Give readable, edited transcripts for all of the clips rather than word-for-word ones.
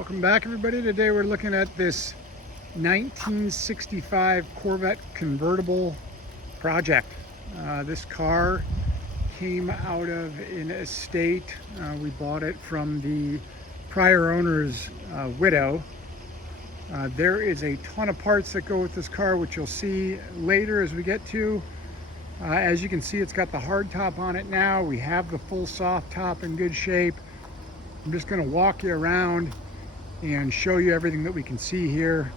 Welcome back, everybody. Today we're looking at this 1965 Corvette convertible project. This car came out of an estate. We bought it from the prior owner's widow. There is a ton of parts that go with this car, which you'll see later as we get to. As you can see, it's got the hard top on it now. We have the full soft top in good shape. I'm just going to walk you around and show you everything that we can see here.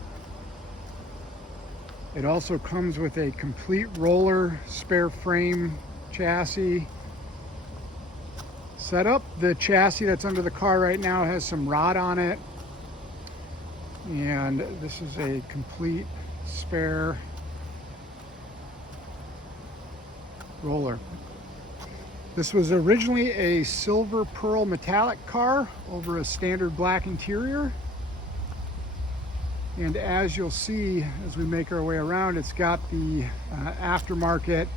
It also comes with a complete roller spare frame chassis setup. The chassis that's under the car right now has some rot on it, and this is a complete spare roller. This was originally a silver pearl metallic car over a standard black interior. And as you'll see, as we make our way around, it's got the aftermarket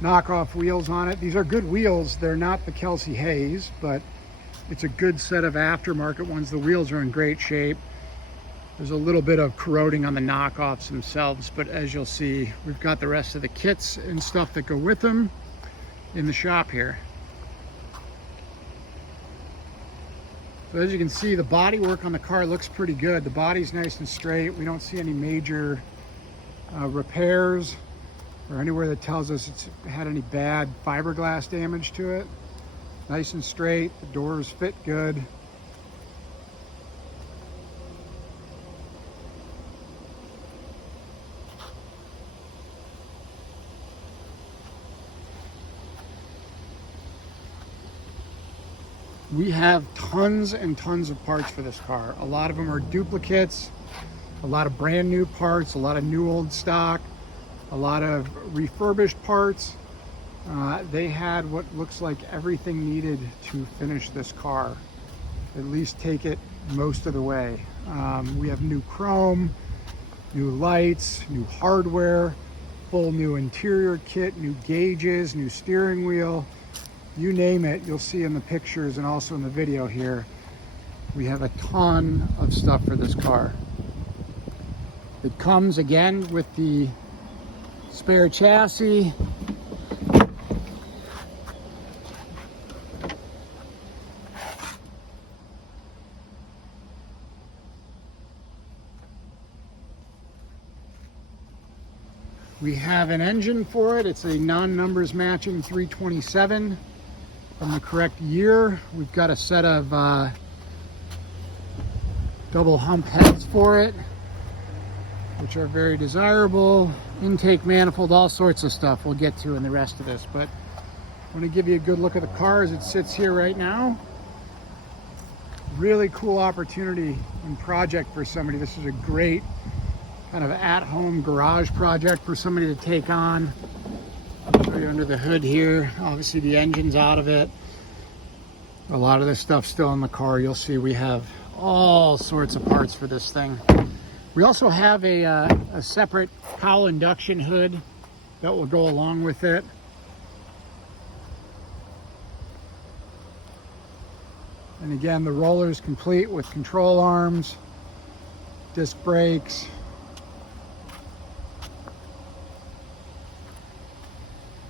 knockoff wheels on it. These are good wheels. They're not the Kelsey Hayes, but it's a good set of aftermarket ones. The wheels are in great shape. There's a little bit of corroding on the knockoffs themselves, but as you'll see, we've got the rest of the kits and stuff that go with them in the shop here. So as you can see, the body work on the car looks pretty good. The body's nice and straight. We don't see any major repairs or anywhere that tells us it's had any bad fiberglass damage to it. Nice and straight. The doors fit good. We have tons and tons of parts for this car. A lot of them are duplicates, a lot of brand new parts, a lot of new old stock, a lot of refurbished parts. They had what looks like everything needed to finish this car, at least take it most of the way. We have new chrome, new lights, new hardware, full new interior kit, new gauges, new steering wheel. You name it, you'll see in the pictures and also in the video here. We have a ton of stuff for this car. It comes again with the spare chassis. We have an engine for it. It's a non-numbers matching 327. From the correct year. We've got a set of double hump heads for it, which are very desirable. Intake manifold, all sorts of stuff we'll get to in the rest of this, but I want to give you a good look at the car as it sits here right now. Really cool opportunity and project for somebody. This is a great kind of at-home garage project for somebody to take on. Show you under the hood here. Obviously the engine's out of it. A lot of this stuff's still in the car. You'll see we have all sorts of parts for this thing. We also have a separate cowl induction hood that will go along with it. And again, the roller is complete with control arms, disc brakes,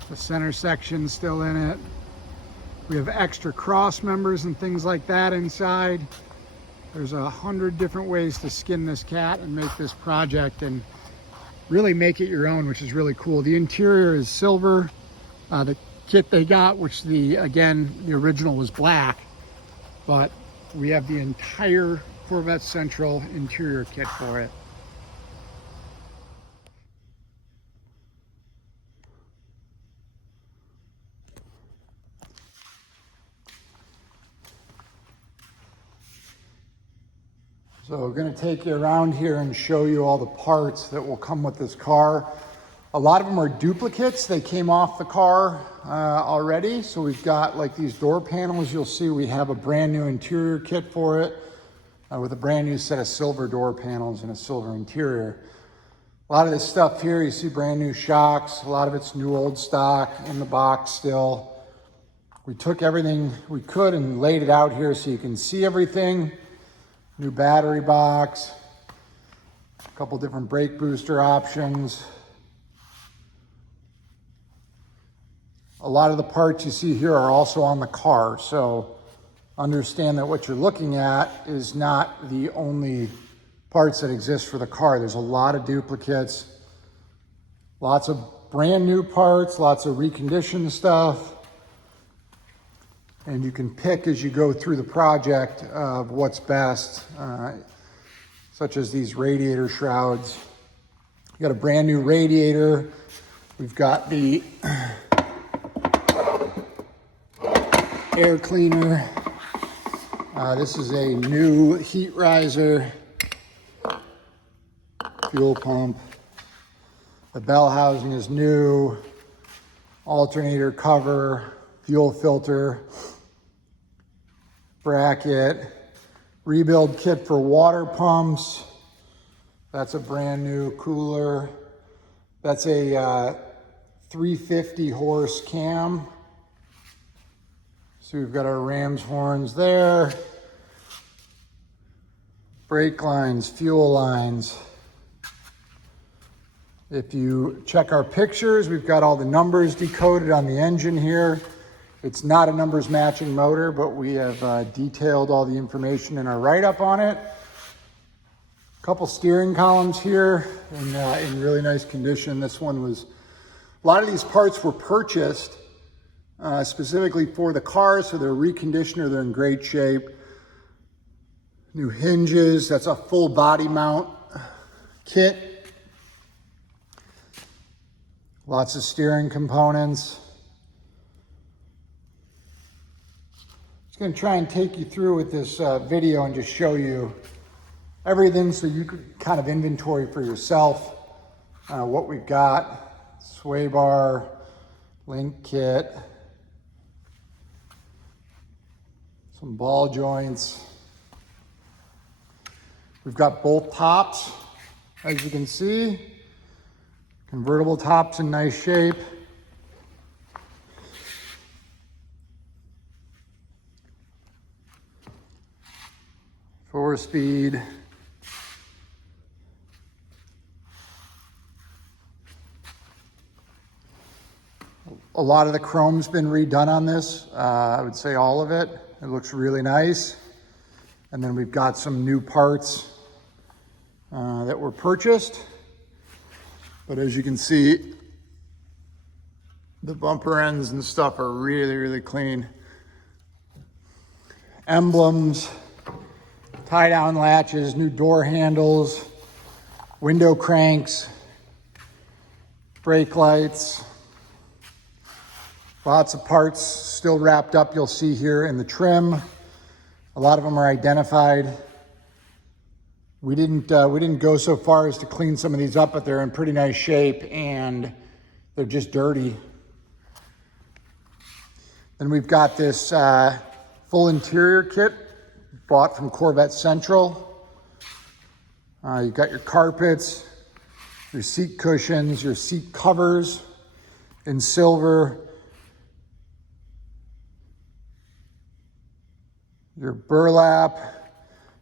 the center section still in it. We have extra cross members and things like that inside. There's 100 different ways to skin this cat and make this project and really make it your own, which is really cool. The interior is silver. The kit they got, which again, the original was black, but we have the entire Corvette Central interior kit for it. So we're going to take you around here and show you all the parts that will come with this car. A lot of them are duplicates. They came off the car already. So we've got like these door panels. You'll see we have a brand new interior kit for it with a brand new set of silver door panels and a silver interior. A lot of this stuff here, you see brand new shocks. A lot of it's new old stock in the box still. We took everything we could and laid it out here so you can see everything. New battery box, a couple different brake booster options. A lot of the parts you see here are also on the car, so understand that what you're looking at is not the only parts that exist for the car. There's a lot of duplicates, lots of brand new parts, lots of reconditioned stuff, and you can pick as you go through the project of what's best, such as these radiator shrouds. You got a brand new radiator. We've got the air cleaner. This is a new heat riser, fuel pump. The bell housing is new, alternator cover, fuel filter, bracket, rebuild kit for water pumps. That's a brand new cooler. That's a 350 horse cam. So we've got our Ram's horns there, brake lines, fuel lines. If you check our pictures, we've got all the numbers decoded on the engine here. It's not a numbers matching motor, but we have detailed all the information in our write-up on it. A couple steering columns here in really nice condition. This one was, a lot of these parts were purchased specifically for the car, so they're reconditioned or they're in great shape. New hinges, that's a full body mount kit. Lots of steering components. Just gonna try and take you through with this video and just show you everything so you could kind of inventory for yourself what we've got. Sway bar, link kit, some ball joints. We've got both tops, as you can see. Convertible tops in nice shape. Four-speed. A lot of the chrome's been redone on this. I would say all of it. It looks really nice. And then we've got some new parts that were purchased. But as you can see, the bumper ends and stuff are really, really clean. Emblems, tie-down latches, new door handles, window cranks, brake lights. Lots of parts still wrapped up, you'll see here in the trim. A lot of them are identified. We didn't go so far as to clean some of these up, but they're in pretty nice shape and they're just dirty. Then we've got this full interior kit bought from Corvette Central. You've got your carpets, your seat cushions, your seat covers in silver, your burlap,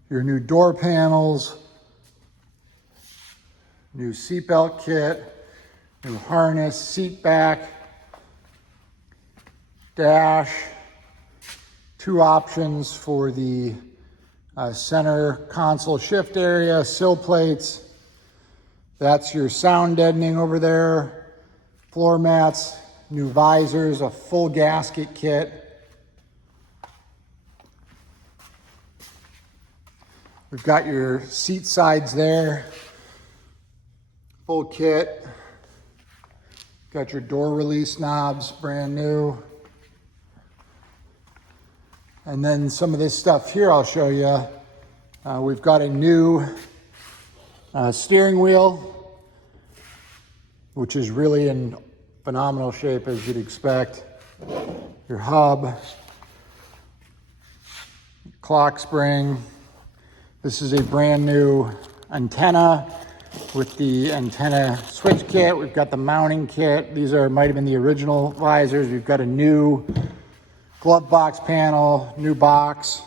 your new door panels, new seatbelt kit, new harness, seat back, dash, two options for the center console shift area, sill plates. That's your sound deadening over there, floor mats, new visors, a full gasket kit. We've got your seat sides there, full kit. Got your door release knobs, brand new. And then some of this stuff here I'll show you. We've got a new steering wheel, which is really in phenomenal shape as you'd expect. Your hub, clock spring. This is a brand new antenna with the antenna switch kit. We've got the mounting kit. These might have been the original visors. We've got a new glove box panel, new box.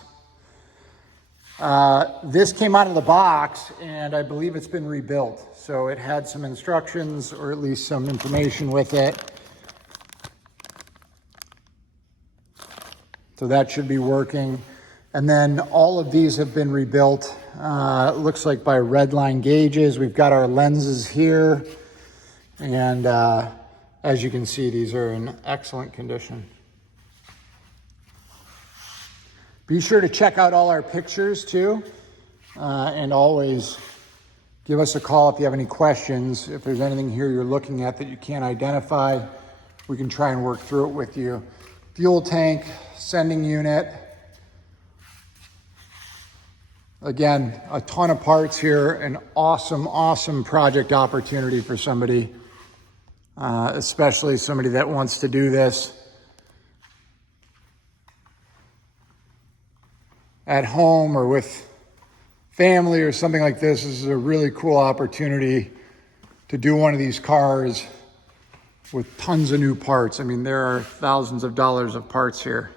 This came out of the box, and I believe it's been rebuilt. So it had some instructions, or at least some information with it. So that should be working. And then all of these have been rebuilt. It looks like by red line gauges. We've got our lenses here. And as you can see, these are in excellent condition. Be sure to check out all our pictures too. And always give us a call if you have any questions. If there's anything here you're looking at that you can't identify, we can try and work through it with you. Fuel tank, sending unit. Again, a ton of parts here. An awesome, awesome project opportunity for somebody, especially somebody that wants to do this at home or with family or something like this. This is a really cool opportunity to do one of these cars with tons of new parts. I mean, there are thousands of dollars of parts here.